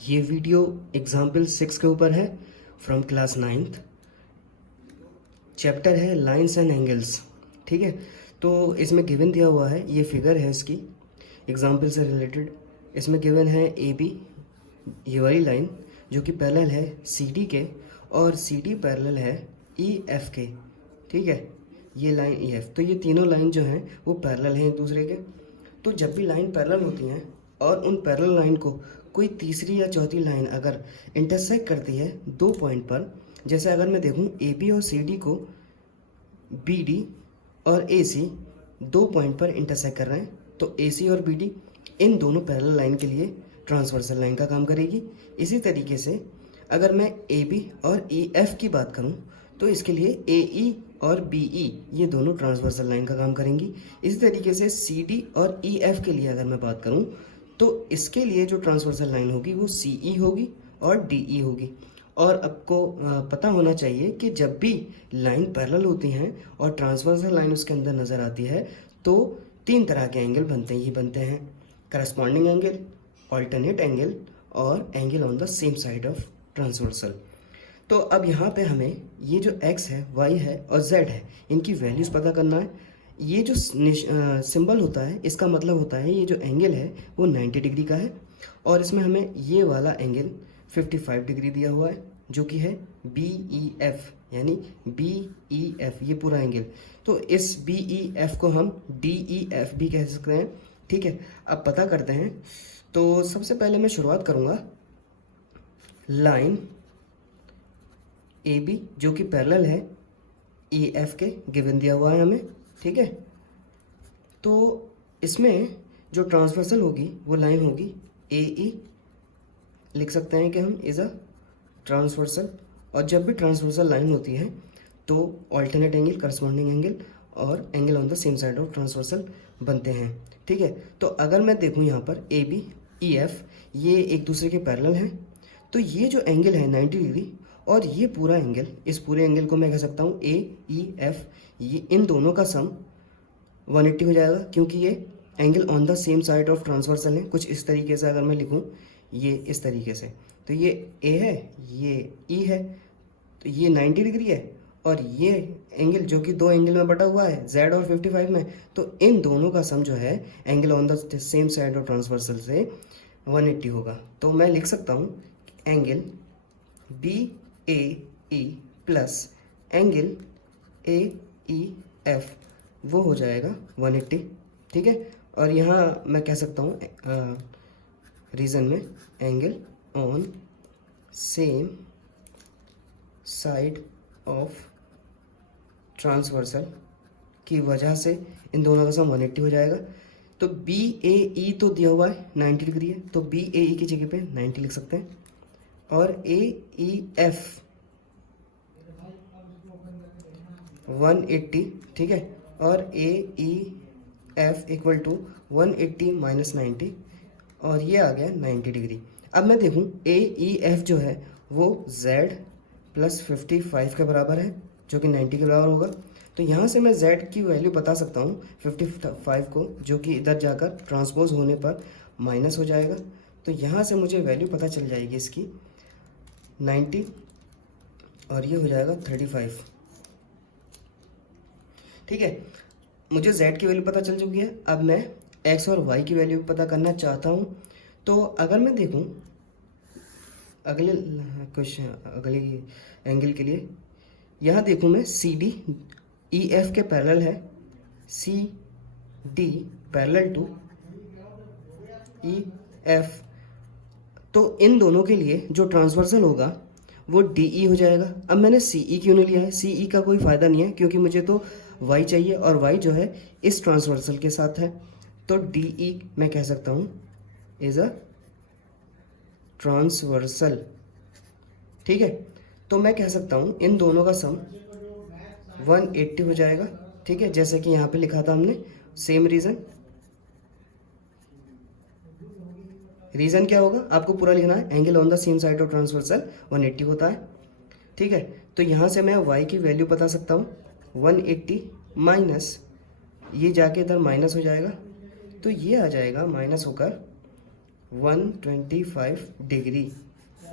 ये video example 6 के ऊपर है फ्रॉम क्लास 9th। चैप्टर है लाइंस एंड एंगल्स। ठीक है, तो इसमें गिवन दिया हुआ है, ये फिगर है इसकी एग्जाम्पल से रिलेटेड। इसमें गिवन है ए बी, ये वाली लाइन जो कि पैरेलल है सी डी के, और सी डी पैरेलल है ई एफ के। ठीक है, ये लाइन ई एफ, तो ये तीनों लाइन जो हैं वो पैरेलल हैं एक दूसरे के। तो जब भी लाइन पैरेलल होती हैं और उन पैरेलल लाइन को कोई तीसरी या चौथी लाइन अगर इंटरसेक्ट करती है दो पॉइंट पर, जैसे अगर मैं देखूं ए बी और सी डी को बी डी और ए सी दो पॉइंट पर इंटरसेक्ट कर रहे हैं, तो ए सी और बी डी इन दोनों पैरेलल लाइन के लिए ट्रांसवर्सल लाइन का काम करेगी। इसी तरीके से अगर मैं ए बी और ई एफ की बात करूं तो इसके लिए ए ई और बी ई ये दोनों ट्रांसवर्सल लाइन का काम करेंगी। इसी तरीके से सी डी और ई एफ के लिए अगर मैं बात करूं तो इसके लिए जो ट्रांसवर्सल लाइन होगी वो सी ई होगी और डी ई होगी। और आपको पता होना चाहिए कि जब भी लाइन पैरेलल होती हैं और ट्रांसवर्सल लाइन उसके अंदर नज़र आती है तो तीन तरह के एंगल बनते हैं करस्पॉन्डिंग एंगल, ऑल्टरनेट एंगल और angle on the same side of transversal. तो अब यहाँ पे हमें ये जो x है, y है और z है, इनकी वैल्यूज़ पता करना है। ये जो सिंबल होता है इसका मतलब होता है ये जो एंगल है वो 90 डिग्री का है, और इसमें हमें ये वाला एंगल 55 डिग्री दिया हुआ है जो कि है बी ई एफ, यानी बी ई एफ ये पूरा एंगल। तो इस बी ई एफ को हम डी ई एफ भी कह सकते हैं। ठीक है, अब पता करते हैं। तो सबसे पहले मैं शुरुआत करूँगा लाइन ए बी जो कि पैरेलल है ई एफ के, गिवन दिया हुआ है हमें। ठीक है, तो इसमें जो ट्रांसवर्सल होगी वो लाइन होगी ए ई, लिख सकते हैं कि हम इज़ अ ट्रांसवर्सल। और जब भी ट्रांसवर्सल लाइन होती है तो ऑल्टरनेट एंगल, करस्पॉन्डिंग एंगल और angle on the same side of transversal बनते हैं। ठीक है, तो अगर मैं देखूं यहाँ पर ए बी ई एफ ये एक दूसरे के पैरेलल हैं, तो ये जो एंगल है 90 डिग्री और ये पूरा एंगल, इस पूरे एंगल को मैं कह सकता हूँ ए ई एफ, ये इन दोनों का सम 180 हो जाएगा, क्योंकि ये angle on the same side of transversal है। कुछ इस तरीके से अगर मैं लिखूँ, ये इस तरीके से, तो ये ए है, ये ई है, तो ये 90 डिग्री है, और ये एंगल जो कि दो एंगल में बटा हुआ है z और 55 में, तो इन दोनों का सम जो है angle on the same side of transversal से 180 होगा। तो मैं लिख सकता हूँ angle B A E plus angle A E F वो हो जाएगा 180। ठीक है, और यहाँ मैं कह सकता हूँ रीजन में angle on same side of transversal की वजह से इन दोनों का सम 180 हो जाएगा। तो बी ए ई तो दिया हुआ है 90 डिग्री है, तो बी ए ई की जगह पे 90 लिख सकते हैं, और ए ई एफ 180। ठीक है, और A E F equal to 180 minus 90, और ये आ गया 90 डिग्री। अब मैं देखूं ए ई एफ जो है वो z प्लस 55 के बराबर है, जो कि 90 के बराबर होगा। तो यहाँ से मैं z की वैल्यू बता सकता हूँ 55 को, जो कि इधर जाकर ट्रांसपोज होने पर माइनस हो जाएगा। तो यहाँ से मुझे वैल्यू पता चल जाएगी इसकी 90, और ये हो जाएगा 35। ठीक है, मुझे z की वैल्यू पता चल चुकी है। अब मैं x और y की वैल्यू पता करना चाहता हूँ। तो अगर मैं देखूँ अगले एंगल के लिए, यहाँ देखूँ मैं सी डी ई एफ के पैरेलल है, C D parallel to E F, तो इन दोनों के लिए जो ट्रांसवर्सल होगा वो डी ई हो जाएगा। अब मैंने सी ई क्यों नहीं लिया है, सी ई का कोई फ़ायदा नहीं है क्योंकि मुझे तो y चाहिए, और y जो है इस ट्रांसवर्सल के साथ है, तो डी ई मैं कह सकता हूँ इज़ अ ट्रांसवर्सल। ठीक है, तो मैं कह सकता हूँ इन दोनों का सम 180 हो जाएगा। ठीक है, जैसे कि यहाँ पे लिखा था हमने, सेम रीज़न क्या होगा आपको पूरा लिखना है, angle on the same side of transversal 180 होता है। ठीक है, तो यहाँ से मैं y की वैल्यू बता सकता हूँ 180 माइनस, ये जाके इधर माइनस हो जाएगा, तो ये आ जाएगा माइनस होकर 125 डिग्री।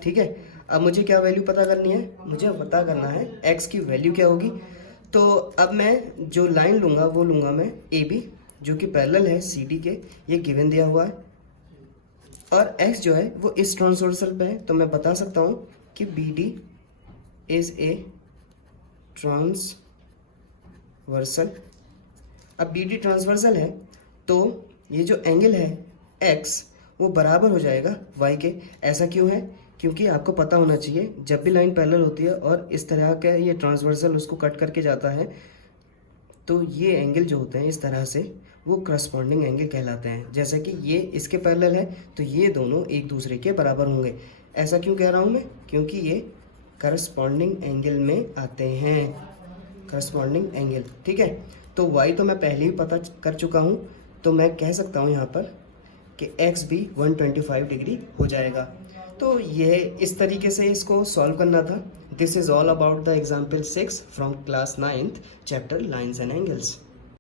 ठीक है, अब मुझे क्या वैल्यू पता करनी है, मुझे पता करना है x की वैल्यू क्या होगी। तो अब मैं जो लाइन लूँगा वो लूँगा मैं AB, जो कि पैरेलल है CD के, ये गिवन दिया हुआ है, और x जो है वो इस ट्रांसवर्सल पे है, तो मैं बता सकता हूँ कि BD इज ए ट्रांसवर्सल। अब BD ट्रांसवर्सल है तो ये जो एंगल है x वो बराबर हो जाएगा y के। ऐसा क्यों है, क्योंकि आपको पता होना चाहिए जब भी लाइन पैरेलल होती है और इस तरह का ये ट्रांसवर्सल उसको कट करके जाता है, तो ये एंगल जो होते हैं इस तरह से वो करस्पॉन्डिंग एंगल कहलाते हैं। जैसे कि ये इसके पैरेलल है तो ये दोनों एक दूसरे के बराबर होंगे। ऐसा क्यों कह रहा हूँ मैं, क्योंकि ये करस्पॉन्डिंग एंगल में आते हैं, करस्पॉन्डिंग एंगल। ठीक है, तो y तो मैं पहले ही पता कर चुका हूँ, तो मैं कह सकता हूँ यहाँ पर कि x भी 125 डिग्री हो जाएगा। तो यह इस तरीके से इसको सॉल्व करना था। This is all about the example 6 from class 9th chapter lines and angles.